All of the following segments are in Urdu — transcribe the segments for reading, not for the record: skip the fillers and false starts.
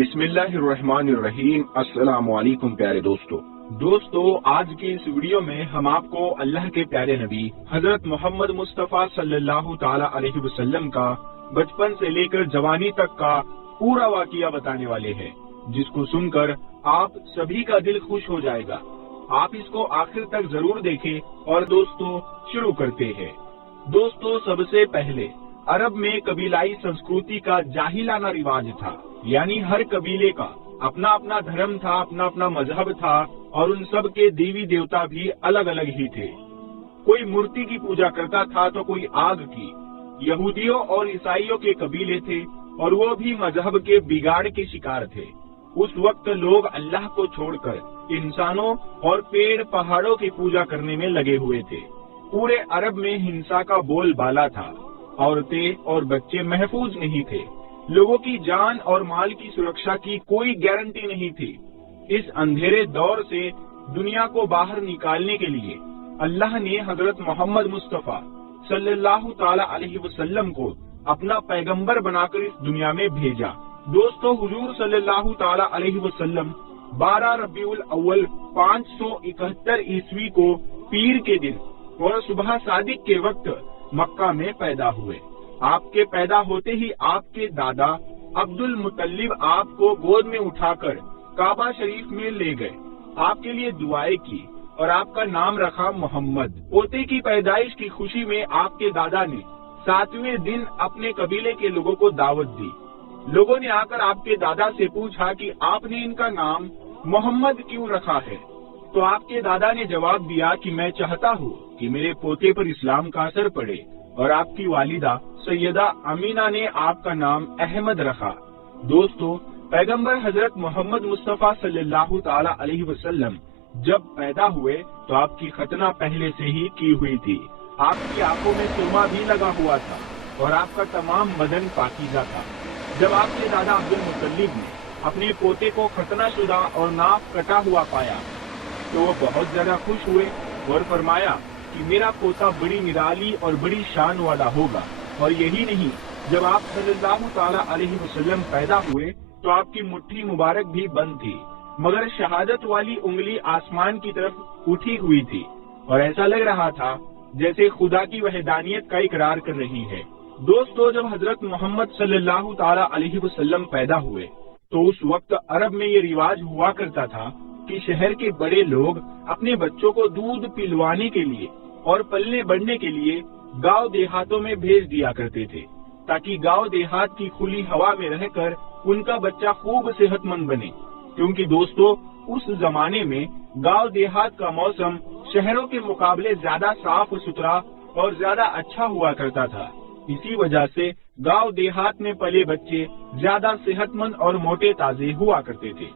بسم اللہ الرحمن الرحیم۔ السلام علیکم پیارے دوستو، آج کی اس ویڈیو میں ہم آپ کو اللہ کے پیارے نبی حضرت محمد مصطفیٰ صلی اللہ تعالی علیہ وسلم کا بچپن سے لے کر جوانی تک کا پورا واقعہ بتانے والے ہیں، جس کو سن کر آپ سبھی کا دل خوش ہو جائے گا۔ آپ اس کو آخر تک ضرور دیکھیں۔ اور دوستو شروع کرتے ہیں۔ دوستو، سب سے پہلے عرب میں قبیلائی سنسکرتی کا جاہلانہ رواج تھا، یعنی ہر قبیلے کا اپنا اپنا دھرم تھا، اپنا اپنا مذہب تھا، اور ان سب کے دیوی دیوتا بھی الگ الگ ہی تھے۔ کوئی مورتی کی پوجا کرتا تھا تو کوئی آگ کی۔ یہودیوں اور عیسائیوں کے قبیلے تھے، اور وہ بھی مذہب کے بگاڑ کے شکار تھے۔ اس وقت لوگ اللہ کو چھوڑ کر انسانوں اور پیڑ پہاڑوں کی پوجا کرنے میں لگے ہوئے تھے۔ پورے عرب میں ہنسا کا بول بالا تھا۔ عورتیں اور بچے محفوظ نہیں تھے۔ لوگوں کی جان اور مال کی سرکشا کی کوئی گارنٹی نہیں تھی۔ اس اندھیرے دور سے دنیا کو باہر نکالنے کے لیے اللہ نے حضرت محمد مصطفیٰ صلی اللہ تعالی علیہ وسلم کو اپنا پیغمبر بنا کر اس دنیا میں بھیجا۔ دوستو، حضور صلی اللہ تعالی علیہ وسلم 12 ربیع الاول 571 عیسوی کو پیر کے دن اور صبح صادق کے وقت مکہ میں پیدا ہوئے۔ آپ کے پیدا ہوتے ہی آپ کے دادا عبد المطلب آپ کو گود میں اٹھا کر کعبہ شریف میں لے گئے، آپ کے لیے دعائیں کی اور آپ کا نام رکھا محمد۔ پوتے کی پیدائش کی خوشی میں آپ کے دادا نے 7ویں دن اپنے قبیلے کے لوگوں کو دعوت دی۔ لوگوں نے آ کر آپ کے دادا سے پوچھا کہ آپ نے ان کا نام محمد کیوں رکھا ہے؟ تو آپ کے دادا نے جواب دیا کہ میں چاہتا ہوں کہ میرے پوتے پر اسلام کا اثر پڑے، اور آپ کی والدہ سیدہ امینہ نے آپ کا نام احمد رکھا۔ دوستو، پیغمبر حضرت محمد مصطفیٰ صلی اللہ تعالی علیہ وسلم جب پیدا ہوئے تو آپ کی ختنہ پہلے سے ہی کی ہوئی تھی۔ آپ کی آنکھوں میں سرما بھی لگا ہوا تھا اور آپ کا تمام بدن پاکیزہ تھا۔ جب آپ کے دادا عبد المطلب نے اپنے پوتے کو ختنہ شدہ اور ناک کٹا ہوا پایا تو وہ بہت زیادہ خوش ہوئے اور فرمایا کہ میرا پوتا بڑی نرالی اور بڑی شان والا ہوگا۔ اور یہی نہیں، جب آپ صلی اللہ تعالی علیہ وسلم پیدا ہوئے تو آپ کی مٹھی مبارک بھی بند تھی، مگر شہادت والی انگلی آسمان کی طرف اٹھی ہوئی تھی، اور ایسا لگ رہا تھا جیسے خدا کی وحدانیت کا اقرار کر رہی ہے۔ دوستو، جب حضرت محمد صلی اللہ تعالی علیہ وسلم پیدا ہوئے تو اس وقت عرب میں یہ رواج ہوا کرتا تھا کہ شہر کے بڑے لوگ اپنے بچوں کو دودھ پلوانے کے لیے اور پلنے بڑھنے کے لیے گاؤں دیہاتوں میں بھیج دیا کرتے تھے، تاکہ گاؤں دیہات کی کھلی ہوا میں رہ کر ان کا بچہ خوب صحت مند بنے۔ کیونکہ دوستو، اس زمانے میں گاؤں دیہات کا موسم شہروں کے مقابلے زیادہ صاف ستھرا اور زیادہ اچھا ہوا کرتا تھا۔ اسی وجہ سے گاؤں دیہات میں پلے بچے زیادہ صحت مند اور موٹے تازے ہوا کرتے تھے۔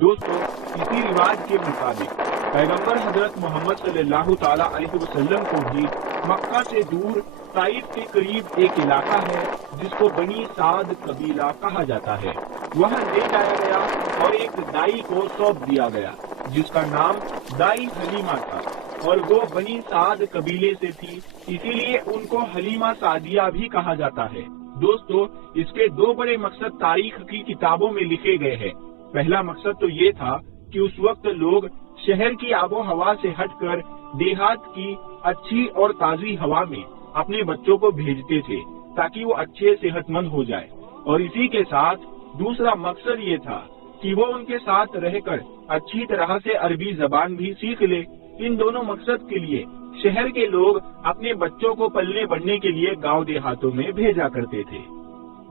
دوستو، اسی رواج کے مطابق پیغمبر حضرت محمد صلی اللہ تعالی علیہ وسلم کو بھی مکہ سے دور طائف کے قریب ایک علاقہ ہے جس کو بنی سعد قبیلہ کہا جاتا ہے، وہاں لے جایا گیا اور ایک دائی کو سونپ دیا گیا جس کا نام دائی حلیمہ تھا، اور وہ بنی سعد قبیلے سے تھی، اسی لیے ان کو حلیمہ سعدیہ بھی کہا جاتا ہے۔ دوستو، اس کے 2 بڑے مقصد تاریخ کی کتابوں میں لکھے گئے ہیں۔ پہلا مقصد تو یہ تھا کہ اس وقت لوگ شہر کی آب و ہوا سے ہٹ کر دیہات کی اچھی اور تازی ہوا میں اپنے بچوں کو بھیجتے تھے تاکہ وہ اچھے صحت مند ہو جائے، اور اسی کے ساتھ دوسرا مقصد یہ تھا کہ وہ ان کے ساتھ رہ کر اچھی طرح سے عربی زبان بھی سیکھ لے۔ ان دونوں مقصد کے لیے شہر کے لوگ اپنے بچوں کو پلنے بڑھنے کے لیے گاؤں دیہاتوں میں بھیجا کرتے تھے۔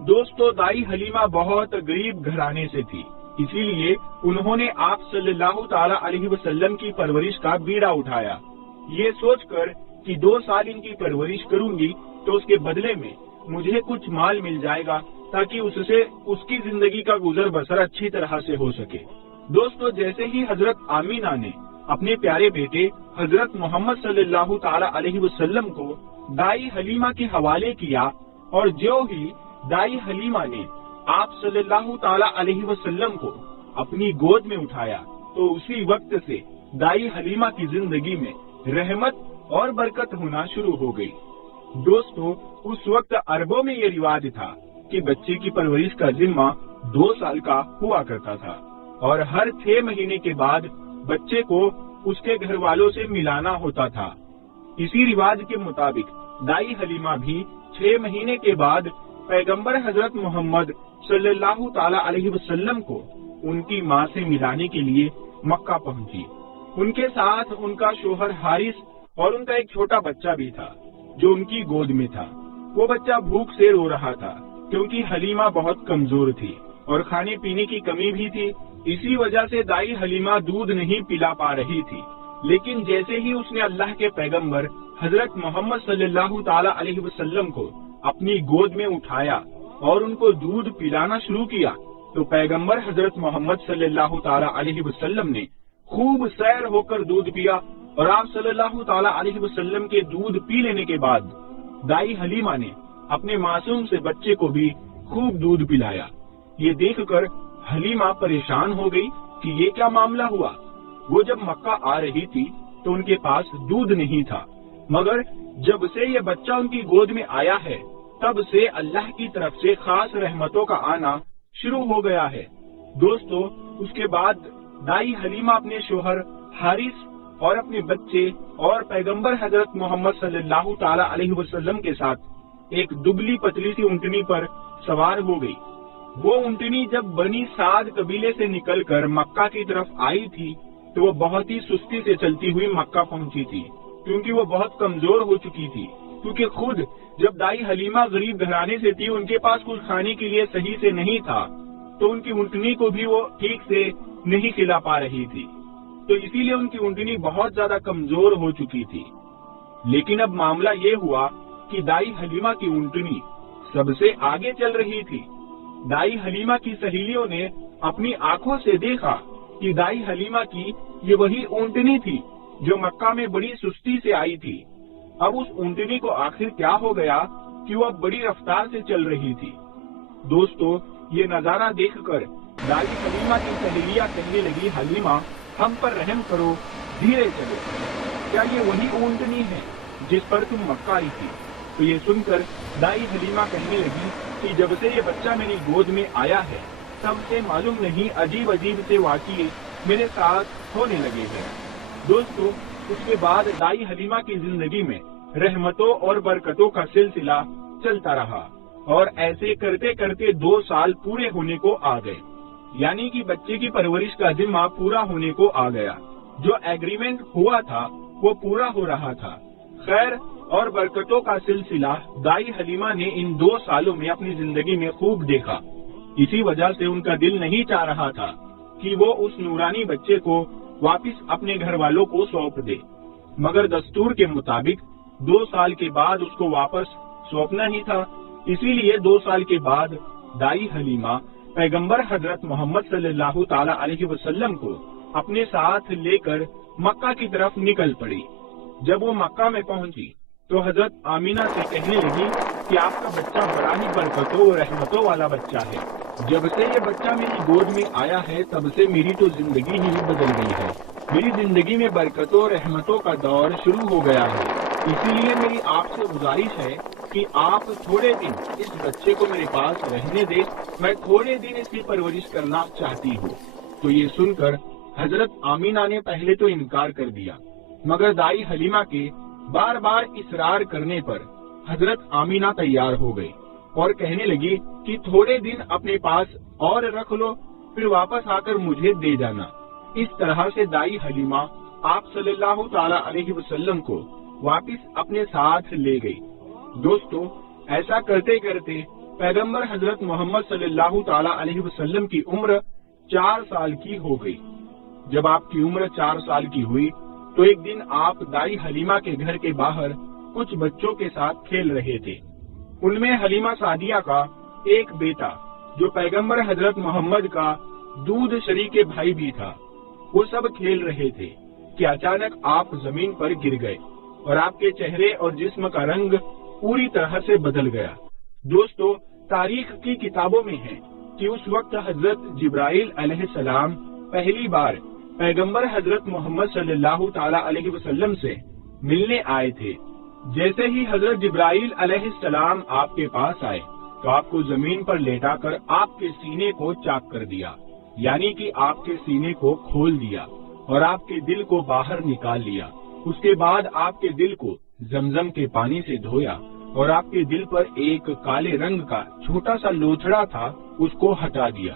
دوستو، دائی حلیمہ بہت غریب گھرانے سے تھی، اسی لیے انہوں نے آپ صلی اللہ تعالی علیہ وسلم کی پرورش کا بیڑا اٹھایا، یہ سوچ کر کہ 2 سال ان کی پرورش کروں گی تو اس کے بدلے میں مجھے کچھ مال مل جائے گا تاکہ اس سے اس کی زندگی کا گزر بسر اچھی طرح سے ہو سکے۔ دوستو، جیسے ہی حضرت آمینہ نے اپنے پیارے بیٹے حضرت محمد صلی اللہ تعالی علیہ وسلم کو دائی حلیمہ کے حوالے کیا، اور جو ہی دائی حلیمہ نے آپ صلی اللہ تعالی علیہ وسلم کو اپنی گود میں اٹھایا تو اسی وقت سے دائی حلیمہ کی زندگی میں رحمت اور برکت ہونا شروع ہو گئی۔ دوستو، اس وقت عربوں میں یہ رواج تھا کہ بچے کی پرورش کا ذمہ 2 سال کا ہوا کرتا تھا اور ہر 6 مہینے کے بعد بچے کو اس کے گھر والوں سے ملانا ہوتا تھا۔ اسی رواج کے مطابق دائی حلیمہ بھی 6 مہینے کے بعد پیغمبر حضرت محمد صلی اللہ تعالی علیہ وسلم کو ان کی ماں سے ملانے کے لیے مکہ پہنچی۔ ان کے ساتھ ان کا شوہر حارث اور ان کا ایک چھوٹا بچہ بھی تھا جو ان کی گود میں تھا۔ وہ بچہ بھوک سے رو رہا تھا کیونکہ حلیمہ بہت کمزور تھی اور کھانے پینے کی کمی بھی تھی۔ اسی وجہ سے دائی حلیمہ دودھ نہیں پلا پا رہی تھی، لیکن جیسے ہی اس نے اللہ کے پیغمبر حضرت محمد صلی اللہ تعالی علیہ وسلم کو اپنی گود میں اٹھایا اور ان کو دودھ پلانا شروع کیا تو پیغمبر حضرت محمد صلی اللہ تعالی علیہ وسلم نے خوب سیر ہو کر دودھ پیا، اور آپ صلی اللہ تعالی علیہ وسلم کے دودھ پی لینے کے بعد دائی حلیمہ نے اپنے معصوم سے بچے کو بھی خوب دودھ پلایا۔ یہ دیکھ کر حلیمہ پریشان ہو گئی کہ یہ کیا معاملہ ہوا۔ وہ جب مکہ آ رہی تھی تو ان کے پاس دودھ نہیں تھا، مگر جب سے یہ بچہ ان کی گود میں آیا ہے تب سے اللہ کی طرف سے خاص رحمتوں کا آنا شروع ہو گیا ہے۔ دوستو، اس کے بعد دائی حلیمہ اپنے شوہر حارث اور اپنے بچے اور پیغمبر حضرت محمد صلی اللہ تعالی علیہ وسلم کے ساتھ ایک دبلی پتلی سی اونٹنی پر سوار ہو گئی۔ وہ اونٹنی جب بنی سعد قبیلے سے نکل کر مکہ کی طرف آئی تھی تو وہ بہت ہی سستی سے چلتی ہوئی مکہ پہنچی تھی، کیونکہ وہ بہت کمزور ہو چکی تھی، کیونکہ خود جب دائی حلیمہ غریب گھرانے سے تھی، ان کے پاس کچھ کھانے کے لیے صحیح سے نہیں تھا، تو ان کی اونٹنی کو بھی وہ ٹھیک سے نہیں کھلا پا رہی تھی، تو اسی لیے ان کی اونٹنی بہت زیادہ کمزور ہو چکی تھی۔ لیکن اب معاملہ یہ ہوا کہ دائی حلیمہ کی اونٹنی سب سے آگے چل رہی تھی۔ دائی حلیمہ کی سہیلیوں نے اپنی آنکھوں سے دیکھا کہ دائی حلیمہ کی یہ وہی اونٹنی تھی جو مکہ میں بڑی سستی سے آئی تھی۔ اب اس اونٹنی کو آخر کیا ہو گیا کہ وہ اب بڑی رفتار سے چل رہی تھی۔ دوستو، یہ نظارہ دیکھ کر دائی حلیمہ کی سہیلیاں کہنے لگی، حلیمہ ہم پر رحم کرو، دھیرے چلو، کیا یہ وہی اونٹنی ہے جس پر تم مکہ آئی تھی؟ تو یہ سن کر دائی حلیمہ کہنے لگی کہ جب سے یہ بچہ میری گود میں آیا ہے تب سے معلوم نہیں عجیب عجیب سے واقعے میرے ساتھ ہونے لگے ہیں۔ دوستو، اس کے بعد دائی حلیمہ کی زندگی میں رحمتوں اور برکتوں کا سلسلہ چلتا رہا، اور ایسے کرتے کرتے 2 سال پورے ہونے کو آ گئے، یعنی کہ بچے کی پرورش کا ذمہ پورا ہونے کو آ گیا۔ جو ایگریمنٹ ہوا تھا وہ پورا ہو رہا تھا۔ خیر اور برکتوں کا سلسلہ دائی حلیمہ نے ان 2 سالوں میں اپنی زندگی میں خوب دیکھا۔ اسی وجہ سے ان کا دل نہیں چاہ رہا تھا کہ وہ اس نورانی بچے کو واپس اپنے گھر والوں کو سونپ دے، مگر دستور کے مطابق 2 سال کے بعد اس کو واپس سونپنا ہی تھا۔ اسی لیے 2 سال کے بعد دائی حلیمہ پیغمبر حضرت محمد صلی اللہ تعالی علیہ وسلم کو اپنے ساتھ لے کر مکہ کی طرف نکل پڑی۔ جب وہ مکہ میں پہنچی تو حضرت آمینہ سے کہنے لگی کہ آپ کا بچہ بڑا ہی برکتوں و رحمتوں والا بچہ ہے۔ جب سے یہ بچہ میری گود میں آیا ہے تب سے میری تو زندگی ہی بدل گئی ہے، میری زندگی میں برکتوں و رحمتوں کا دور شروع ہو گیا ہے۔ اسی لیے میری آپ سے گزارش ہے کہ آپ تھوڑے دن اس بچے کو میرے پاس رہنے دیں، میں تھوڑے دن اس کی پرورش کرنا چاہتی ہوں۔ تو یہ سن کر حضرت آمینہ نے پہلے تو انکار کر دیا، مگر دائی حلیمہ کے بار بار اصرار کرنے پر حضرت آمینہ تیار ہو گئی اور کہنے لگی کہ تھوڑے دن اپنے پاس اور رکھ لو، پھر واپس آ کر مجھے دے جانا۔ اس طرح سے دائی حلیمہ آپ صلی اللہ تعالی علیہ وسلم کو واپس اپنے ساتھ لے گئی۔ دوستو، ایسا کرتے کرتے پیغمبر حضرت محمد صلی اللہ تعالی علیہ وسلم کی عمر 4 سال کی ہو گئی۔ جب آپ کی عمر 4 سال کی ہوئی تو ایک دن آپ دائی حلیمہ کے گھر کے باہر کچھ بچوں کے ساتھ کھیل رہے تھے۔ ان میں حلیمہ سعدیہ کا ایک بیٹا جو پیغمبر حضرت محمد کا دودھ شریک بھائی بھی تھا، وہ سب کھیل رہے تھے کہ اچانک آپ زمین پر گر گئے اور آپ کے چہرے اور جسم کا رنگ پوری طرح سے بدل گیا۔ دوستو، تاریخ کی کتابوں میں ہے کہ اس وقت حضرت جبرائیل علیہ السلام پہلی بار پیغمبر حضرت محمد صلی اللہ تعالی علیہ وسلم سے ملنے آئے تھے۔ جیسے ہی حضرت جبرائیل علیہ السلام آپ کے پاس آئے تو آپ کو زمین پر لیٹا کر آپ کے سینے کو چاک کر دیا، یعنی کہ آپ کے سینے کو کھول دیا اور آپ کے دل کو باہر نکال لیا۔ اس کے بعد آپ کے دل کو زمزم کے پانی سے دھویا اور آپ کے دل پر ایک کالے رنگ کا چھوٹا سا لوتھڑا تھا، اس کو ہٹا دیا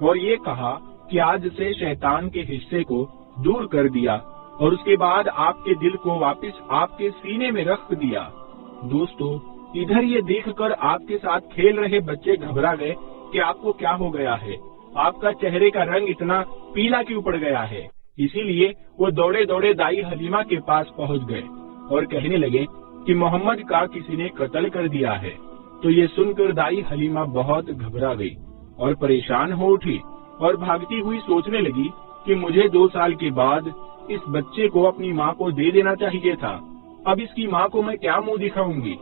اور یہ کہا کہ آج سے شیطان کے حصے کو دور کر دیا، اور اس کے بعد آپ کے دل کو واپس آپ کے سینے میں رکھ دیا۔ دوستو، ادھر یہ دیکھ کر آپ کے ساتھ کھیل رہے بچے گھبرا گئے کہ آپ کو کیا ہو گیا ہے، آپ کا چہرے کا رنگ اتنا پیلا کیوں پڑ گیا ہے۔ اسی لیے وہ دوڑے دوڑے دائی حلیمہ کے پاس پہنچ گئے اور کہنے لگے کہ محمد کا کسی نے قتل کر دیا ہے۔ تو یہ سن کر دائی حلیمہ بہت گھبرا گئی اور پریشان ہو اٹھی اور بھاگتی ہوئی سوچنے لگی کہ مجھے 2 سال کے بعد اس بچے کو اپنی ماں کو دے دینا چاہیے تھا، اب اس کی ماں کو میں کیا منہ دکھاؤں گی۔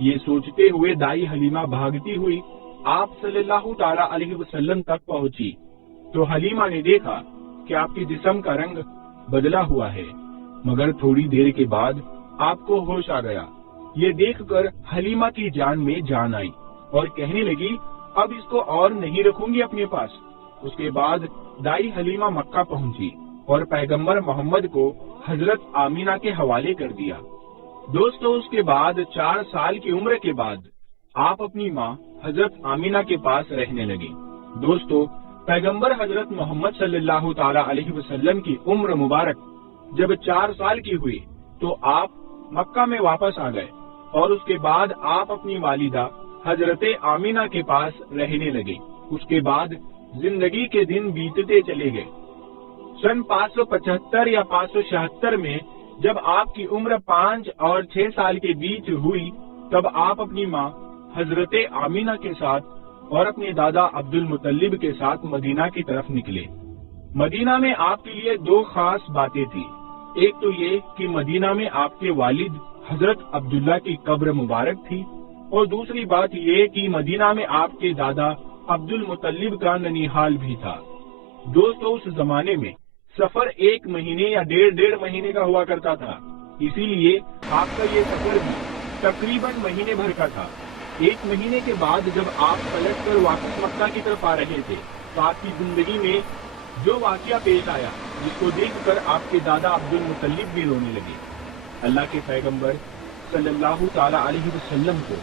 یہ سوچتے ہوئے دائی حلیمہ بھاگتی ہوئی آپ صلی اللہ تعالی علیہ وسلم تک پہنچی تو حلیمہ نے دیکھا کہ آپ کے جسم کا رنگ بدلا ہوا ہے، مگر تھوڑی دیر کے بعد آپ کو ہوش آ گیا۔ یہ دیکھ کر حلیمہ کی جان میں جان آئی اور کہنے لگی اب اس کو اور نہیں رکھوں گی اپنے پاس۔ اس کے بعد دائی حلیمہ مکہ پہنچی اور پیغمبر محمد کو حضرت آمینہ کے حوالے کر دیا۔ دوستو، اس کے بعد 4 سال کی عمر کے بعد آپ اپنی ماں حضرت آمینہ کے پاس رہنے لگے۔ دوستو، پیغمبر حضرت محمد صلی اللہ تعالی علیہ وسلم کی عمر مبارک جب 4 سال کی ہوئی تو آپ مکہ میں واپس آ گئے اور اس کے بعد آپ اپنی والدہ حضرت آمینہ کے پاس رہنے لگے۔ اس کے بعد زندگی کے دن بیتتے چلے گئے۔ سن 575 یا 576 میں جب آپ کی عمر 5 اور 6 سال کے بیچ ہوئی تب آپ اپنی ماں حضرت آمینہ کے ساتھ اور اپنے دادا عبد المطلب کے ساتھ مدینہ کی طرف نکلے۔ مدینہ میں آپ کے لیے 2 خاص باتیں تھی۔ ایک تو یہ کہ مدینہ میں آپ کے والد حضرت عبداللہ کی قبر مبارک تھی، اور دوسری بات یہ کہ مدینہ میں آپ کے دادا عبد المطلب کا ننیحال بھی تھا۔ دوستو، اس زمانے میں سفر 1 مہینے یا 1.5 مہینے کا ہوا کرتا تھا، اسی لیے آپ کا یہ سفر بھی تقریباً مہینے بھر کا تھا۔ 1 مہینے کے بعد جب آپ پلٹ کر واپس مکہ کی طرف آ رہے تھے تو آپ کی زندگی میں جو واقعہ پیش آیا جس کو دیکھ کر آپ کے دادا عبد المطلب بھی رونے لگے۔ اللہ کے پیغمبر صلی اللہ تعالی علیہ وسلم کو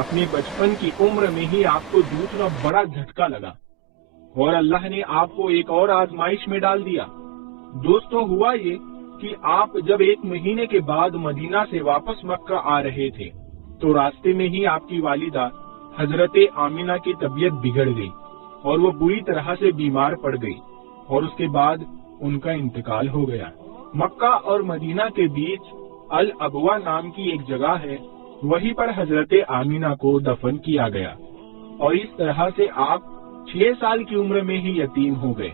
اپنے بچپن کی عمر میں ہی آپ کو دوسرا بڑا جھٹکا لگا اور اللہ نے آپ کو ایک اور آزمائش میں ڈال دیا۔ دوستو، ہوا یہ کہ آپ جب 1 مہینے کے بعد مدینہ سے واپس مکہ آ رہے تھے تو راستے میں ہی آپ کی والدہ حضرت آمینہ کی طبیعت بگڑ گئی اور وہ بری طرح سے بیمار پڑ گئی اور اس کے بعد ان کا انتقال ہو گیا۔ مکہ اور مدینہ کے بیچ الابوا نام کی ایک جگہ ہے، وہیں پر حضرت آمینہ کو دفن کیا گیا اور اس طرح سے آپ 6 سال کی عمر میں ہی یتیم ہو گئے۔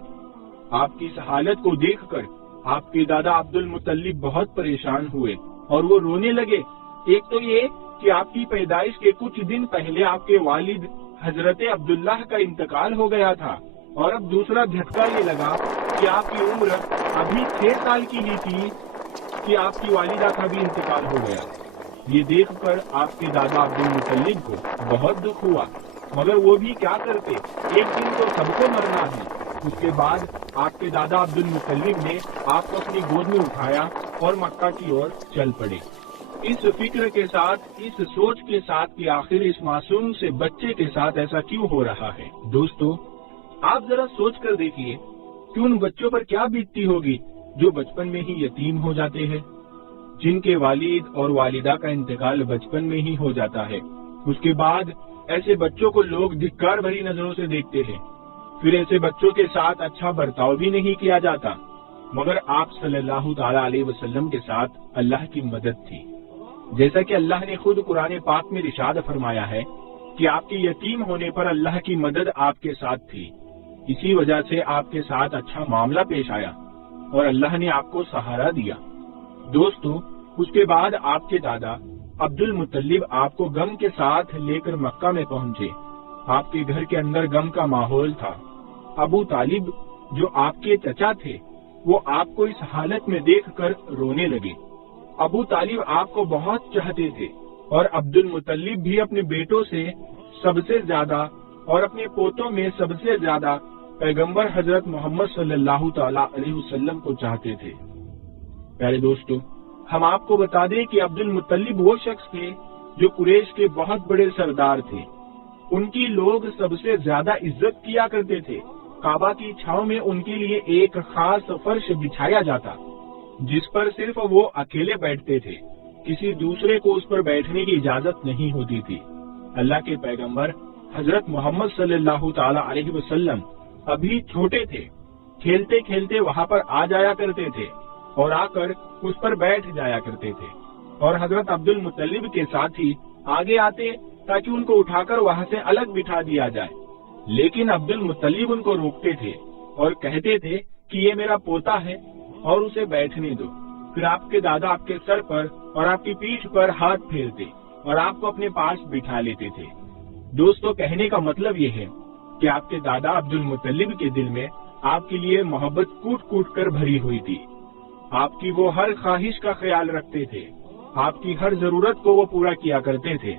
آپ کی اس حالت کو دیکھ کر آپ کے دادا عبد المطلب بہت پریشان ہوئے اور وہ رونے لگے۔ ایک تو یہ کہ آپ کی پیدائش کے کچھ دن پہلے آپ کے والد حضرت عبداللہ کا انتقال ہو گیا تھا، اور اب دوسرا جھٹکا یہ لگا کہ آپ کی عمر ابھی 6 سال کی ہی تھی کہ آپ کی والدہ کا بھی انتقال ہو گیا۔ یہ دیکھ کر آپ کے دادا عبد المطلب کو بہت دکھ ہوا، مگر وہ بھی کیا کرتے، ایک دن تو سب کو مرنا ہے۔ اس کے بعد آپ کے دادا عبد المطلب نے آپ کو اپنی گود میں اٹھایا اور مکہ کی اور چل پڑے، اس فکر کے ساتھ، اس سوچ کے ساتھ کہ آخر اس معصوم سے بچے کے ساتھ ایسا کیوں ہو رہا ہے۔ دوستو، آپ ذرا سوچ کر دیکھیے کہ ان بچوں پر کیا بیتتی ہوگی جو بچپن میں ہی یتیم ہو جاتے ہیں، جن کے والد اور والدہ کا انتقال بچپن میں ہی ہو جاتا ہے۔ اس کے بعد ایسے بچوں کو لوگ دھکار بھری نظروں سے دیکھتے ہیں، پھر ایسے بچوں کے ساتھ اچھا برتاؤ بھی نہیں کیا جاتا، مگر آپ صلی اللہ تعالی علیہ وسلم کے ساتھ اللہ کی مدد تھی۔ جیسا کہ اللہ نے خود قرآن پاک میں ارشاد فرمایا ہے کہ آپ کے یتیم ہونے پر اللہ کی مدد آپ کے ساتھ تھی، اسی وجہ سے آپ کے ساتھ اچھا معاملہ پیش آیا اور اللہ نے آپ کو سہارا دیا۔ دوستو، اس کے بعد آپ کے دادا عبد المطلب آپ کو غم کے ساتھ لے کر مکہ میں پہنچے۔ آپ کے گھر کے اندر غم کا ماحول تھا۔ ابو طالب جو آپ کے چچا تھے وہ آپ کو اس حالت میں دیکھ کر رونے لگے۔ ابو طالب آپ کو بہت چاہتے تھے اور عبد المطلب بھی اپنے بیٹوں سے سب سے زیادہ اور اپنے پوتوں میں سب سے زیادہ پیغمبر حضرت محمد صلی اللہ تعالی علیہ وسلم کو چاہتے تھے۔ پیارے دوستو، ہم آپ کو بتا دیں کہ عبد المطلب وہ شخص تھے جو قریش کے بہت بڑے سردار تھے۔ ان کی لوگ سب سے زیادہ عزت کیا کرتے تھے۔ کعبہ کی چھاؤں میں ان کے لیے ایک خاص فرش بچھایا جاتا جس پر صرف وہ اکیلے بیٹھتے تھے، کسی دوسرے کو اس پر بیٹھنے کی اجازت نہیں ہوتی تھی۔ اللہ کے پیغمبر حضرت محمد صلی اللہ تعالی علیہ وسلم ابھی چھوٹے تھے، کھیلتے کھیلتے وہاں پر آ جایا کرتے تھے اور آ کر اس پر بیٹھ جایا کرتے تھے، اور حضرت عبد المطلب کے ساتھ ہی آگے آتے تاکہ ان کو اٹھا کر وہاں سے الگ بٹھا دیا جائے، لیکن عبد المطلب ان کو روکتے تھے اور کہتے تھے کہ یہ میرا پوتا ہے اور اسے بیٹھنے دو۔ پھر آپ کے دادا آپ کے سر پر اور آپ کی پیٹھ پر ہاتھ پھیرتے اور آپ کو اپنے پاس بٹھا لیتے تھے۔ دوستو، کہنے کا مطلب یہ ہے کہ آپ کے دادا عبد المطلب کے دل میں آپ کے لیے محبت کوٹ کوٹ کر بھری ہوئی تھی۔ آپ کی وہ ہر خواہش کا خیال رکھتے تھے، آپ کی ہر ضرورت کو وہ پورا کیا کرتے تھے،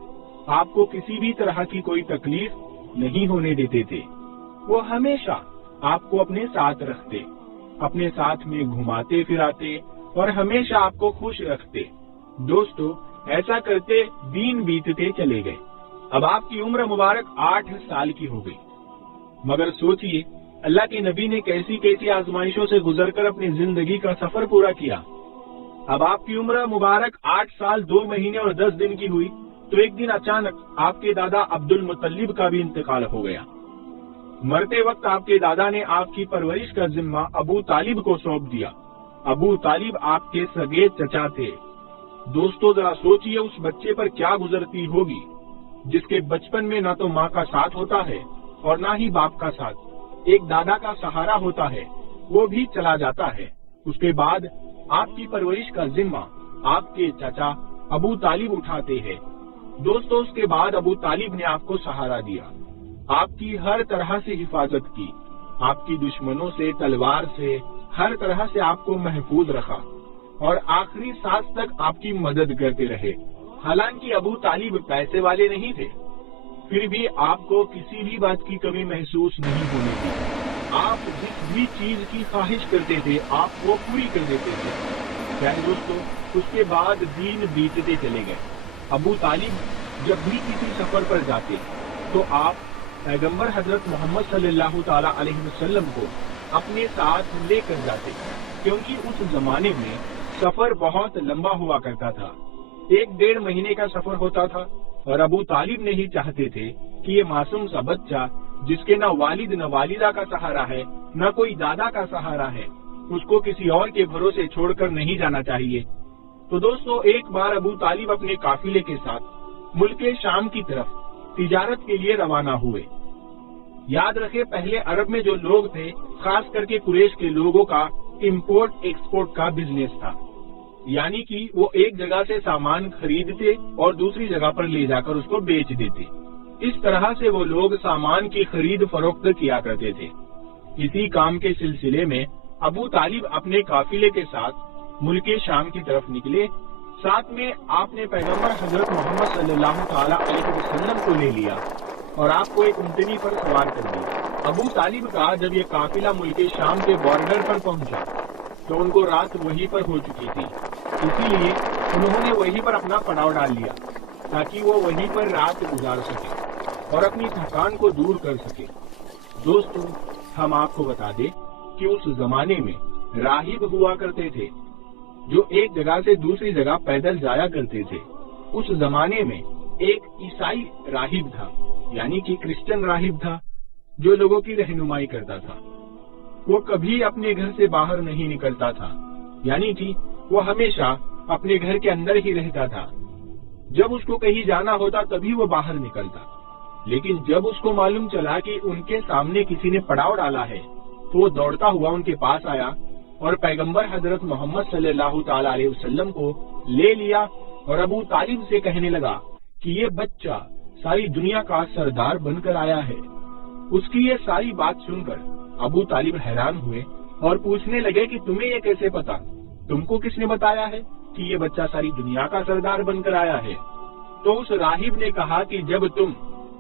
آپ کو کسی بھی طرح کی کوئی تکلیف نہیں ہونے دیتے تھے۔ وہ ہمیشہ آپ کو اپنے ساتھ رکھتے، اپنے ساتھ میں گھماتے پھراتے اور ہمیشہ آپ کو خوش رکھتے۔ دوستو، ایسا کرتے دن بیتتے چلے گئے۔ اب آپ کی عمر مبارک 8 سال کی ہو گئی، مگر سوچئے اللہ کے نبی نے کیسی کیسی آزمائشوں سے گزر کر اپنی زندگی کا سفر پورا کیا۔ اب آپ کی عمر مبارک 8 سال 2 مہینے اور 10 دن کی ہوئی تو ایک دن اچانک آپ کے دادا عبد المطلب کا بھی انتقال ہو گیا۔ مرتے وقت آپ کے دادا نے آپ کی پرورش کا ذمہ ابو طالب کو سونپ دیا۔ ابو طالب آپ کے سگے چچا تھے۔ دوستو، ذرا سوچئے اس بچے پر کیا گزرتی ہوگی جس کے بچپن میں نہ تو ماں کا ساتھ ہوتا ہے اور نہ ہی باپ کا ساتھ، ایک دادا کا سہارا ہوتا ہے، وہ بھی چلا جاتا ہے۔ اس کے بعد آپ کی پرورش کا ذمہ آپ کے چچا ابو طالب اٹھاتے ہیں۔ دوستو، اس کے بعد ابو طالب نے آپ کو سہارا دیا، آپ کی ہر طرح سے حفاظت کی، آپ کی دشمنوں سے، تلوار سے، ہر طرح سے آپ کو محفوظ رکھا اور آخری سانس تک آپ کی مدد کرتے رہے۔ حالانکہ ابو طالب پیسے والے نہیں تھے، پھر بھی آپ کو کسی بھی بات کی کمی محسوس نہیں ہونے دی۔ آپ جس بھی چیز کی خواہش کرتے تھے آپ وہ پوری کر دیتے تھے۔ پیارے دوستو، اس کے بعد دن بیتتے چلے گئے۔ ابو طالب جب بھی کسی سفر پر جاتے تو آپ پیغمبر حضرت محمد صلی اللہ تعالی علیہ وسلم کو اپنے ساتھ لے کر جاتے، کیونکہ اس زمانے میں سفر بہت لمبا ہوا کرتا تھا، 1-1.5 مہینے کا سفر ہوتا تھا، اور ابو طالب نہیں چاہتے تھے کہ یہ معصوم سا بچہ جس کے نہ والد نہ والدہ کا سہارا ہے، نہ کوئی دادا کا سہارا ہے، اس کو کسی اور کے بھروسے چھوڑ کر نہیں جانا چاہیے۔ تو دوستو، ایک بار ابو طالب اپنے قافلے کے ساتھ ملک شام کی طرف تجارت کے لیے روانہ ہوئے۔ یاد رکھے، پہلے عرب میں جو لوگ تھے، خاص کر کے قریش کے لوگوں کا امپورٹ ایکسپورٹ کا بزنس تھا، یعنی کہ وہ ایک جگہ سے سامان خریدتے اور دوسری جگہ پر لے جا کر اس کو بیچ دیتے۔ اس طرح سے وہ لوگ سامان کی خرید فروخت کیا کرتے تھے۔ اسی کام کے سلسلے میں ابو طالب اپنے قافلے کے ساتھ ملک شام کی طرف نکلے۔ ساتھ میں آپ نے پیغمبر حضرت محمد صلی اللہ تعالی علیہ وسلم کو لے لیا اور آپ کو ایک اونٹنی پر سوار کر دیا۔ ابو طالب کا جب یہ قافلہ ملک شام کے بارڈر پر پہنچا تو ان کو رات وہیں پر ہو چکی تھی، اسی لیے انہوں نے وہیں پر اپنا پڑاؤ ڈال لیا تاکہ وہ وہیں پر رات گزار سکے اور اپنی تھکان کو دور کر سکے۔ دوستو، ہم آپ کو بتا دیں کہ اس زمانے میں راہب ہوا کرتے تھے جو ایک جگہ سے دوسری جگہ پیدل جایا کرتے تھے۔ اس زمانے میں ایک عیسائی راہب تھا، یعنی کہ کرسچن راہب تھا، جو لوگوں کی رہنمائی کرتا تھا۔ وہ کبھی اپنے گھر سے باہر نہیں نکلتا تھا، یعنی کہ وہ ہمیشہ اپنے گھر کے اندر ہی رہتا تھا۔ جب اس کو کہیں جانا ہوتا تبھی وہ باہر نکلتا، لیکن جب اس کو معلوم چلا کہ ان کے سامنے کسی نے پڑاؤ ڈالا ہے تو وہ دوڑتا ہوا ان کے پاس آیا اور پیغمبر حضرت محمد صلی اللہ تعالی علیہ وسلم کو لے لیا اور ابو طالب سے کہنے لگا کہ یہ بچہ ساری دنیا کا سردار بن کر آیا ہے۔ اس کی یہ ساری بات سن کر ابو طالب حیران ہوئے اور پوچھنے لگے کہ تمہیں یہ کیسے پتا، تم کو کس نے بتایا ہے کہ یہ بچہ ساری دنیا کا سردار بن کر آیا ہے؟ تو اس راہب نے کہا کہ جب تم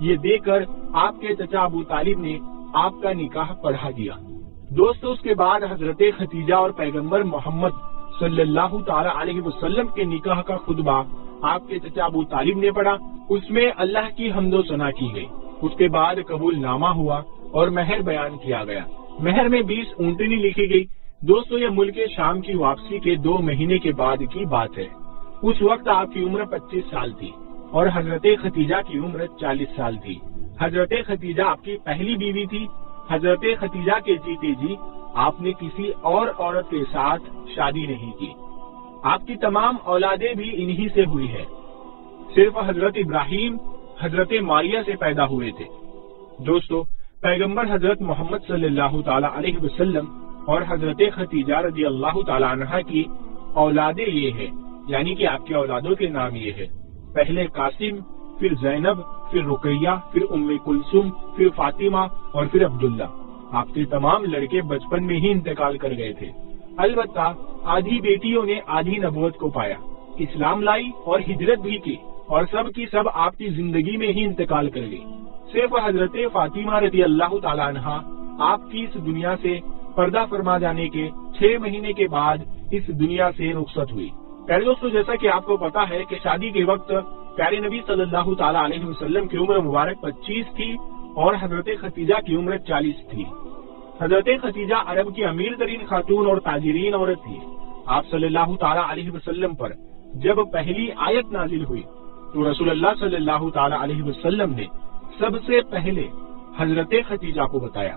یہ دیکھ کر آپ کے چچا ابو طالب نے آپ کا نکاح پڑھا دیا۔ دوستو اس کے بعد حضرت ختیجہ اور پیغمبر محمد صلی اللہ تعالی علیہ وسلم کے نکاح کا خطبہ آپ کے چچا ابو طالب نے پڑھا۔ اس میں اللہ کی حمد و ثنا کی گئی۔ اس کے بعد قبول نامہ ہوا اور مہر بیان کیا گیا۔ مہر میں 20 اونٹنی لکھی گئی۔ دوستو یہ ملک شام کی واپسی کے 2 مہینے کے بعد کی بات ہے۔ اس وقت آپ کی عمر 25 سال تھی اور حضرت ختیجہ کی عمر 40 سال تھی۔ حضرت ختیجہ آپ کی پہلی بیوی تھی۔ حضرت ختیجہ کے جیتے جی آپ نے کسی اور عورت کے ساتھ شادی نہیں کی۔ آپ کی تمام اولادیں بھی انہی سے ہوئی ہے۔ صرف حضرت ابراہیم حضرت ماریہ سے پیدا ہوئے تھے۔ دوستو پیغمبر حضرت محمد صلی اللہ تعالی علیہ وسلم اور حضرت ختیجہ رضی اللہ تعالی عنہا کی اولادیں یہ ہے، یعنی کہ آپ کے اولادوں کے نام یہ ہے۔ پہلے قاسم، پھر زینب، پھر رقیہ، پھر ام کلثوم، پھر فاطمہ اور پھر عبداللہ۔ آپ کے تمام لڑکے بچپن میں ہی انتقال کر گئے تھے۔ البتہ آدھی بیٹیوں نے آدھی نبوت کو پایا، اسلام لائی اور ہجرت بھی کی، اور سب کی سب آپ کی زندگی میں ہی انتقال کر گئی۔ صرف حضرت فاطمہ رضی اللہ تعالی عنہا آپ کی اس دنیا سے پردہ فرما جانے کے 6 مہینے کے بعد اس دنیا سے رخصت ہوئی۔ پیارے دوستو جیسا کہ آپ کو پتا ہے کہ شادی کے وقت پیارے نبی صلی اللہ تعالی علیہ وسلم کی عمر مبارک 25 تھی اور حضرت ختیجہ کی عمر 40 تھی۔ حضرت ختیجہ عرب کی امیر ترین خاتون اور تاجرین عورت تھی۔ آپ صلی اللہ تعالی علیہ وسلم پر جب پہلی آیت نازل ہوئی تو رسول اللہ صلی اللہ تعالی علیہ وسلم نے سب سے پہلے حضرت ختیجہ کو بتایا۔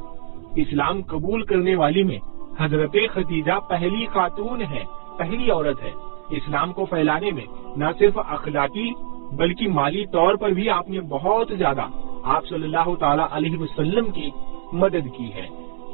اسلام قبول کرنے والی میں حضرت ختیجہ پہلی خاتون ہے، پہلی عورت ہے۔ اسلام کو پھیلانے میں نہ صرف اخلاقی بلکہ مالی طور پر بھی آپ نے بہت زیادہ آپ صلی اللہ تعالی علیہ وسلم کی مدد کی ہے۔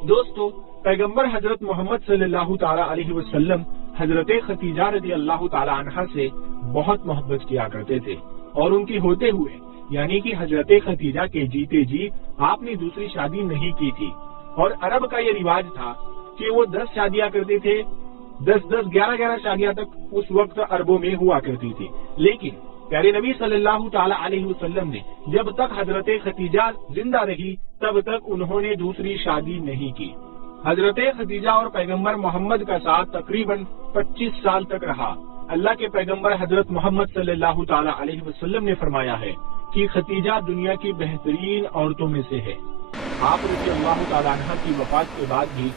دوستو پیغمبر حضرت محمد صلی اللہ تعالی علیہ وسلم حضرت ختیجہ رضی اللہ تعالی عنہا سے بہت محبت کیا کرتے تھے، اور ان کی ہوتے ہوئے یعنی کہ حضرت ختیجہ کے جیتے جی آپ نے دوسری شادی نہیں کی تھی۔ اور عرب کا یہ رواج تھا کہ وہ 10 شادیاں کرتے تھے، 10 11 شادیاں تک اس وقت عربوں میں ہوا کرتی تھی۔ لیکن پیارے نبی صلی اللہ تعالی علیہ وسلم نے جب تک حضرت ختیجہ زندہ رہی تب تک انہوں نے دوسری شادی نہیں کی۔ حضرت ختیجہ اور پیغمبر محمد کا ساتھ تقریباً 25 سال تک رہا۔ اللہ کے پیغمبر حضرت محمد صلی اللہ تعالی علیہ وسلم نے فرمایا ہے کہ ختیجہ دنیا کی بہترین عورتوں میں سے ہے۔ آپ رضی اللہ تعالیٰ عنہ کی وفات کے بعد بھی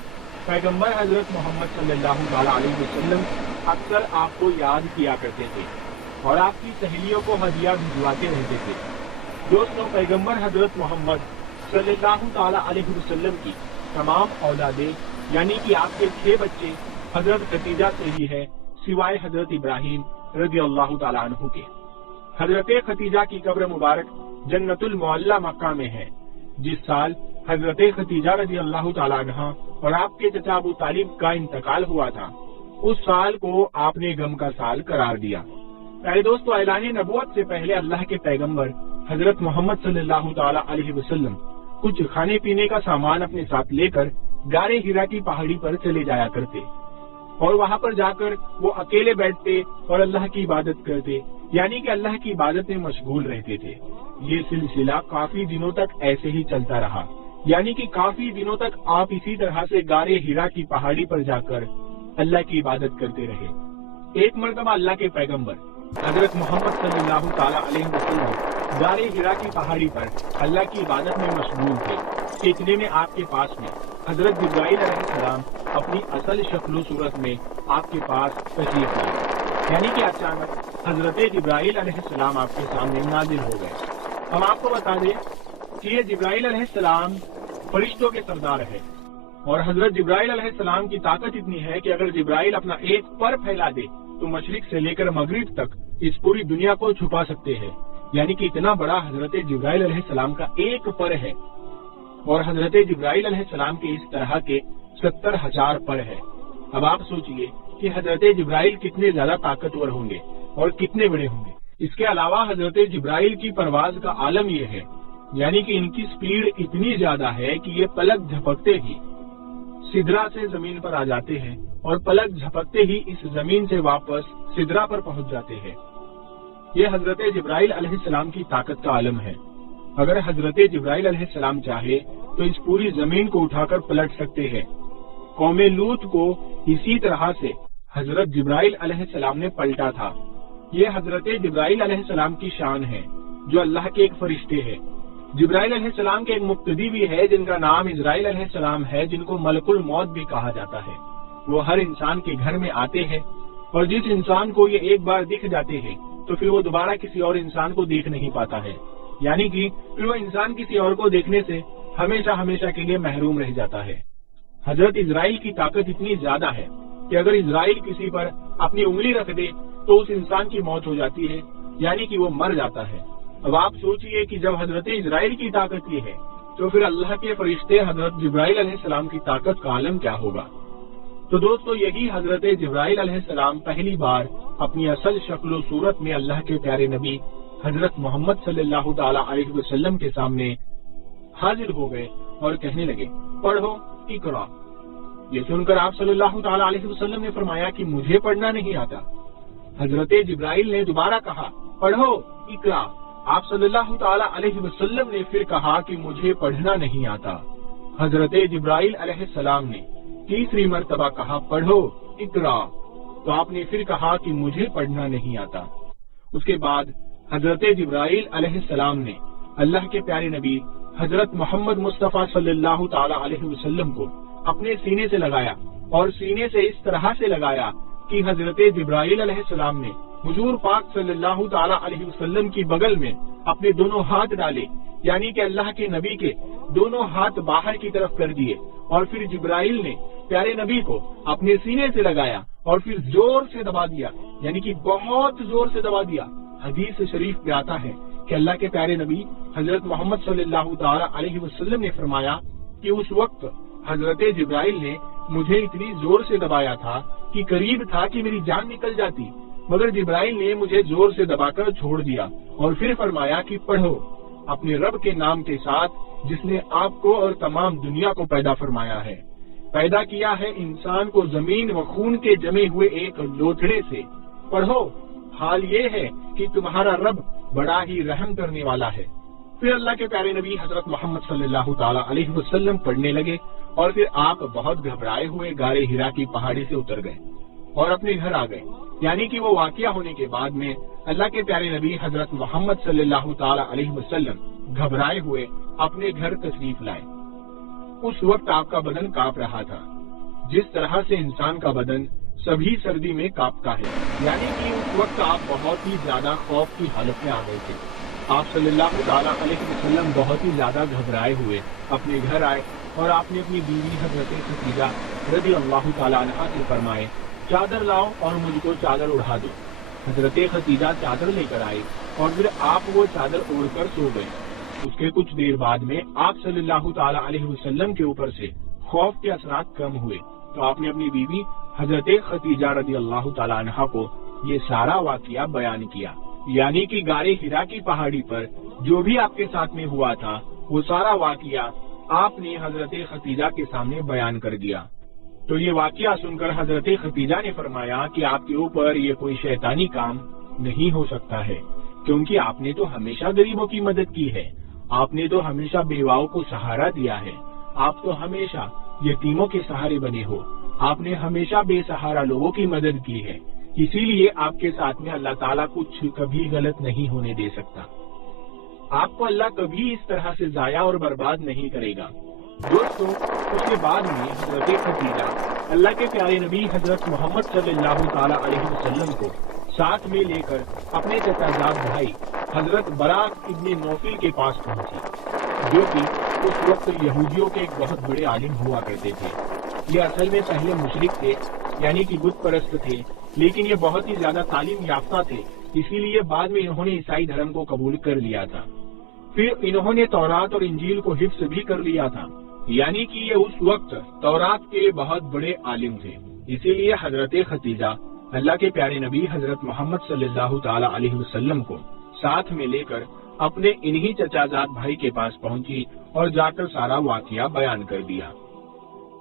پیغمبر حضرت محمد صلی اللہ تعالیٰ علیہ وسلم اکثر آپ کو یاد کیا کرتے تھے اور آپ کی سہیلیوں کو ہدیہ بھجواتے رہتے تھے۔ دوستوں پیغمبر حضرت محمد صلی اللہ تعالیٰ علیہ وسلم کی تمام اولادیں یعنی کہ آپ کے 6 بچے حضرت ختیجہ سے ہی ہے، سوائے حضرت ابراہیم رضی اللہ تعالیٰ عنہ کے۔ حضرت ختیجہ کی قبر مبارک جنت المعلی مکہ میں ہے۔ جس سال حضرت ختیجہ رضی اللہ تعالیٰ عنہ اور آپ کے چچا ابو طالب کا انتقال ہوا تھا، اس سال کو آپ نے غم کا سال قرار دیا۔ پیارے دوستو اعلان نبوت سے پہلے اللہ کے پیغمبر حضرت محمد صلی اللہ تعالی علیہ وسلم کچھ کھانے پینے کا سامان اپنے ساتھ لے کر غار ہرا کی پہاڑی پر چلے جایا کرتے، اور وہاں پر جا کر وہ اکیلے بیٹھتے اور اللہ کی عبادت کرتے، یعنی کہ اللہ کی عبادت میں مشغول رہتے تھے۔ یہ سلسلہ کافی دنوں تک ایسے ہی چلتا رہا، یعنی کہ کافی دنوں تک آپ اسی طرح سے غار ہرا کی پہاڑی پر جا کر اللہ کی عبادت کرتے رہے۔ ایک مرتبہ اللہ کے پیغمبر حضرت محمد صلی اللہ تعالی علیہ وسلم غار ہرا کی پہاڑی پر اللہ کی عبادت میں مشغول تھے کہ اتنے میں آپ کے پاس میں حضرت جبرائیل علیہ السلام اپنی اصل شکل و صورت میں آپ کے پاس تشریف لائے، یعنی کہ اچانک حضرت جبرائیل علیہ السلام آپ کے سامنے نازل ہو گئے۔ ہم آپ کو بتا دیں کہ یہ جبرائیل علیہ السلام فرشتوں کے سردار ہے، اور حضرت جبرائیل علیہ السلام کی طاقت اتنی ہے کہ اگر جبرائیل اپنا ایک پر پھیلا دے تو مشرق سے لے کر مغرب تک اس پوری دنیا کو چھپا سکتے ہیں، یعنی کہ اتنا بڑا حضرت جبرائیل علیہ السلام کا ایک پر ہے، اور حضرت جبرائیل علیہ السلام کے اس طرح کے 70,000 پر ہے۔ اب آپ سوچئے کہ حضرت جبرائیل کتنے زیادہ طاقتور ہوں گے اور کتنے بڑے ہوں گے۔ اس کے علاوہ حضرت جبرائیل کی پرواز کا عالم یہ ہے، یعنی کہ ان کی سپیڈ اتنی زیادہ ہے کہ یہ پلک جھپکتے ہی سدرا سے زمین پر آ جاتے ہیں، اور پلک جھپکتے ہی اس زمین سے واپس سدرا پر پہنچ جاتے ہیں۔ یہ حضرت جبرائیل علیہ السلام کی طاقت کا عالم ہے۔ اگر حضرت جبرائیل علیہ السلام چاہے تو اس پوری زمین کو اٹھا کر پلٹ سکتے ہیں۔ قوم لوط کو اسی طرح سے حضرت جبرائیل علیہ السلام نے پلٹا تھا۔ یہ حضرت جبرائیل علیہ السلام کی شان ہے جو اللہ کے ایک فرشتے ہیں۔ جبرائیل علیہ السلام کے ایک مقتدی بھی ہے جن کا نام اسرائیل علیہ السلام ہے، جن کو ملک الموت بھی کہا جاتا ہے۔ وہ ہر انسان کے گھر میں آتے ہیں اور جس انسان کو یہ ایک بار دکھ جاتے ہیں تو پھر وہ دوبارہ کسی اور انسان کو دیکھ نہیں پاتا ہے، یعنی کہ پھر وہ انسان کسی اور کو دیکھنے سے ہمیشہ ہمیشہ کے لیے محروم رہ جاتا ہے۔ حضرت اسرائیل کی طاقت اتنی زیادہ ہے کہ اگر اسرائیل کسی پر اپنی انگلی رکھ دے تو اس انسان کی موت ہو جاتی ہے، یعنی کہ وہ مر جاتا ہے۔ اب آپ سوچئے کہ جب حضرت اسرائیل کی طاقت یہ ہے تو پھر اللہ کے فرشتے حضرت جبرائیل علیہ السلام کی طاقت کا عالم کیا ہوگا۔ تو دوستو، یہی حضرت جبرائیل علیہ السلام پہلی بار اپنی اصل شکل و صورت میں اللہ کے پیارے نبی حضرت محمد صلی اللہ تعالی علیہ وسلم کے سامنے حاضر ہو گئے اور کہنے لگے، پڑھو اقرا۔ یہ سن کر آپ صلی اللہ تعالی علیہ وسلم نے فرمایا کہ مجھے پڑھنا نہیں آتا۔ حضرت جبرائیل نے دوبارہ کہا، پڑھو اقرا۔ آپ صلی اللہ تعالی علیہ وسلم نے پھر کہا کہ مجھے پڑھنا نہیں آتا۔ حضرت جبرائیل علیہ السلام نے تیسری مرتبہ کہا، پڑھو اقرا۔ تو آپ نے پھر کہا کہ مجھے پڑھنا نہیں آتا۔ اس کے بعد حضرت جبرائیل علیہ السلام نے اللہ کے پیارے نبی حضرت محمد مصطفیٰ صلی اللہ تعالی علیہ وسلم کو اپنے سینے سے لگایا اور سینے سے اس طرح سے لگایا کہ حضرت جبرائیل علیہ السلام نے حضور پاک صلی اللہ تعالی علیہ وسلم کی بغل میں اپنے دونوں ہاتھ ڈالے، یعنی کہ اللہ کے نبی کے دونوں ہاتھ باہر کی طرف کر دیے، اور پھر جبرائیل نے پیارے نبی کو اپنے سینے سے لگایا اور پھر زور سے دبا دیا، یعنی کہ بہت زور سے دبا دیا۔ حدیث شریف میں آتا ہے کہ اللہ کے پیارے نبی حضرت محمد صلی اللہ تعالی علیہ وسلم نے فرمایا کہ اس وقت حضرت جبرائیل نے مجھے اتنی زور سے دبایا تھا کہ قریب تھا کہ میری جان نکل جاتی، مگر جبرائیل نے مجھے زور سے دبا کر چھوڑ دیا اور پھر فرمایا کہ پڑھو اپنے رب کے نام کے ساتھ جس نے آپ کو اور تمام دنیا کو پیدا فرمایا ہے، پیدا کیا ہے انسان کو زمین و خون کے جمے ہوئے ایک لوتھڑے سے۔ پڑھو، حال یہ ہے کہ تمہارا رب بڑا ہی رحم کرنے والا ہے۔ پھر اللہ کے پیارے نبی حضرت محمد صلی اللہ تعالی علیہ وسلم پڑھنے لگے اور پھر آپ بہت گھبرائے ہوئے غار ہرا کی پہاڑی سے اتر گئے اور اپنے گھر آ گئے، یعنی کہ وہ واقعہ ہونے کے بعد میں اللہ کے پیارے نبی حضرت محمد صلی اللہ تعالی علیہ وسلم گھبرائے ہوئے اپنے گھر تشریف لائے۔ اس وقت آپ کا بدن کانپ رہا تھا، جس طرح سے انسان کا بدن سبھی سردی میں کانپتا ہے، یعنی کہ اس وقت آپ بہت ہی زیادہ خوف کی حالت میں آ گئے تھے۔ آپ صلی اللہ تعالی علیہ وسلم بہت ہی زیادہ گھبرائے ہوئے اپنے گھر آئے اور آپ نے اپنی بیوی حضرت خدیجہ رضی اللہ تعالی عنہا سے فرمائے، چادر لاؤ اور مجھ کو چادر اڑا دو۔ حضرت خدیجہ چادر لے کر آئے اور پھر آپ وہ چادر اوڑھ کر سو گئے۔ اس کے کچھ دیر بعد میں آپ صلی اللہ تعالی علیہ وسلم کے اوپر سے خوف کے اثرات کم ہوئے تو آپ نے اپنی بیوی حضرت خدیجہ رضی اللہ تعالی عنہا کو یہ سارا واقعہ بیان کیا، یعنی کہ غار ہرا کی پہاڑی پر جو بھی آپ کے ساتھ میں ہوا تھا وہ سارا واقعہ آپ نے حضرت خدیجہ کے سامنے بیان کر دیا۔ تو یہ واقعہ سن کر حضرت خدیجہ نے فرمایا کہ آپ کے اوپر یہ کوئی شیطانی کام نہیں ہو سکتا ہے، کیونکہ آپ نے تو ہمیشہ غریبوں کی مدد کی ہے، آپ نے تو ہمیشہ بیواؤں کو سہارا دیا ہے، آپ تو ہمیشہ یتیموں کے سہارے بنے ہو، آپ نے ہمیشہ بے سہارا لوگوں کی مدد کی ہے، اسی لیے آپ کے ساتھ میں اللہ تعالیٰ کچھ کبھی غلط نہیں ہونے دے سکتا۔ آپ کو اللہ کبھی اس طرح سے ضائع اور برباد نہیں کرے گا۔ دوستو، اس کے بعد میں حضرت خدیجہ اللہ کے پیارے نبی حضرت محمد صلی اللہ تعالی علیہ وسلم کو ساتھ میں لے کر اپنے چچا زاد بھائی حضرت براق ابن نوفل کے پاس پہنچی، جو کہ اس وقت یہودیوں کے ایک بہت بڑے عالم ہوا کرتے تھے۔ یہ اصل میں پہلے مشرک تھے، یعنی کہ بت پرست تھے، لیکن یہ بہت ہی زیادہ تعلیم یافتہ تھے، اسی لیے بعد میں انہوں نے عیسائی دھرم کو قبول کر لیا تھا۔ پھر انہوں نے تورات اور انجیل کو حفظ بھی کر لیا تھا، یعنی کہ یہ اس وقت تورات کے بہت بڑے عالم تھے۔ اسی لیے حضرت خدیجہ اللہ کے پیارے نبی حضرت محمد صلی اللہ تعالی علیہ وسلم کو ساتھ میں لے کر اپنے انہی چچا زاد بھائی کے پاس پہنچی اور جا کر سارا واقعہ بیان کر دیا۔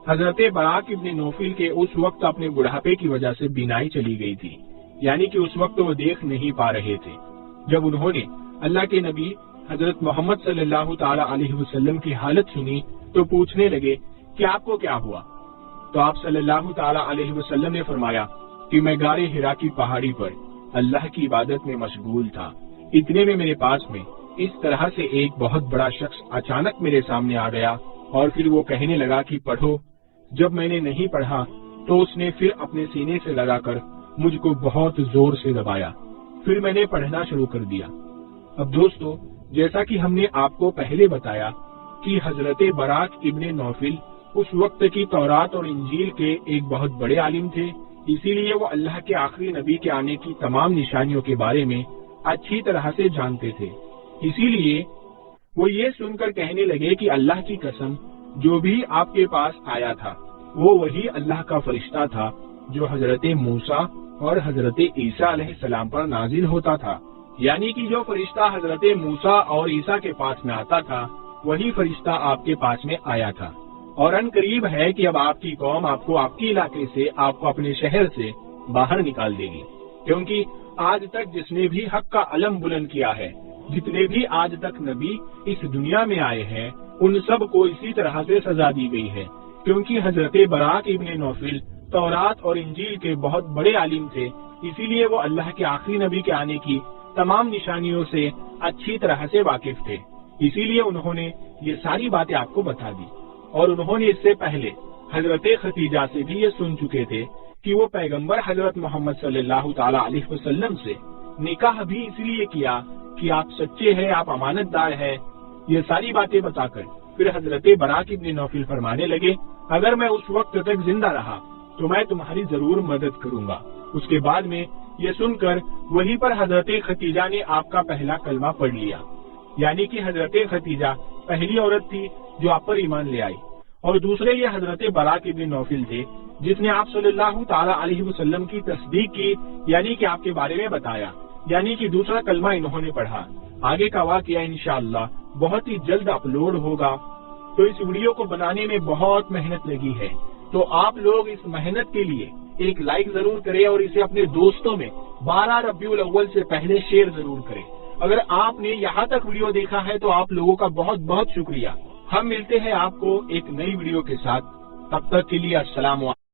حضرت براق ابن نوفل کے اس وقت اپنے بڑھاپے کی وجہ سے بینائی چلی گئی تھی، یعنی کہ اس وقت وہ دیکھ نہیں پا رہے تھے۔ جب انہوں نے اللہ کے نبی حضرت محمد صلی اللہ تعالی علیہ وسلم کی حالت سنی تو پوچھنے لگے کہ آپ کو کیا ہوا؟ تو آپ صلی اللہ تعالی علیہ وسلم نے فرمایا کہ میں غار حرا کی پہاڑی پر اللہ کی عبادت میں مشغول تھا، اتنے میں میرے پاس میں اس طرح سے ایک بہت بڑا شخص اچانک میرے سامنے آ گیا اور پھر وہ کہنے لگا کہ پڑھو۔ جب میں نے نہیں پڑھا تو اس نے پھر اپنے سینے سے لگا کر مجھ کو بہت زور سے دبایا، پھر میں نے پڑھنا شروع کر دیا۔ اب دوستو، جیسا کہ ہم نے آپ کو پہلے بتایا کہ حضرت براق ابن نوفل اس وقت کی تورات اور انجیل کے ایک بہت بڑے عالم تھے، اسی لیے وہ اللہ کے آخری نبی کے آنے کی تمام نشانیوں کے بارے میں اچھی طرح سے جانتے تھے۔ اسی لیے وہ یہ سن کر کہنے لگے کہ اللہ کی قسم، جو بھی آپ کے پاس آیا تھا وہ وہی اللہ کا فرشتہ تھا جو حضرت موسیٰ اور حضرت عیسیٰ علیہ السلام پر نازل ہوتا تھا، یعنی کہ جو فرشتہ حضرت موسیٰ اور عیسیٰ کے پاس میں آتا تھا وہی فرشتہ آپ کے پاس میں آیا تھا۔ اور ان قریب ہے کہ اب آپ کی قوم آپ کو آپ کے علاقے سے، آپ کو اپنے شہر سے باہر نکال دے گی، کیونکہ آج تک جس نے بھی حق کا علم بلند کیا ہے، جتنے بھی آج تک نبی اس دنیا میں آئے ہیں، ان سب کو اسی طرح سے سزا دی گئی ہے، کیونکہ حضرت براق ابن نوفل تورات اور انجیل کے بہت بڑے عالم تھے، اسی لیے وہ اللہ کے آخری نبی کے آنے کی تمام نشانیوں سے اچھی طرح سے واقف تھے، اسی لیے انہوں نے یہ ساری باتیں آپ کو بتا دی۔ اور انہوں نے اس سے پہلے حضرت ختیجہ سے بھی یہ سن چکے تھے کہ وہ پیغمبر حضرت محمد صلی اللہ تعالی علیہ وسلم سے نکاح بھی اس لیے کیا کہ آپ سچے ہیں، آپ امانت دار ہیں۔ یہ ساری باتیں بتا کر پھر حضرت براق ابن نوفل فرمانے لگے، اگر میں اس وقت تک زندہ رہا تو میں تمہاری ضرور مدد کروں گا۔ اس کے بعد میں یہ سن کر وہیں پر حضرت ختیجہ نے آپ کا پہلا کلمہ پڑھ لیا، یعنی کہ حضرت ختیجہ پہلی عورت تھی جو آپ پر ایمان لے آئی، اور دوسرے یہ حضرت براق ابن نوفل تھے جس نے آپ صلی اللہ تعالی علیہ وسلم کی تصدیق کی، یعنی کہ آپ کے بارے میں بتایا، یعنی کہ دوسرا کلمہ انہوں نے پڑھا۔ آگے کا واقعہ انشاءاللہ بہت ہی جلد اپلوڈ ہوگا، تو اس ویڈیو کو بنانے میں بہت محنت لگی ہے، تو آپ لوگ اس محنت کے لیے ایک لائک ضرور کریں اور اسے اپنے دوستوں میں 12 ربیع الاول سے پہلے شیئر ضرور کریں۔ اگر آپ نے یہاں تک ویڈیو دیکھا ہے تو آپ لوگوں کا بہت بہت شکریہ۔ ہم ملتے ہیں آپ کو ایک نئی ویڈیو کے ساتھ، تب تک کے لیے السلام علیکم۔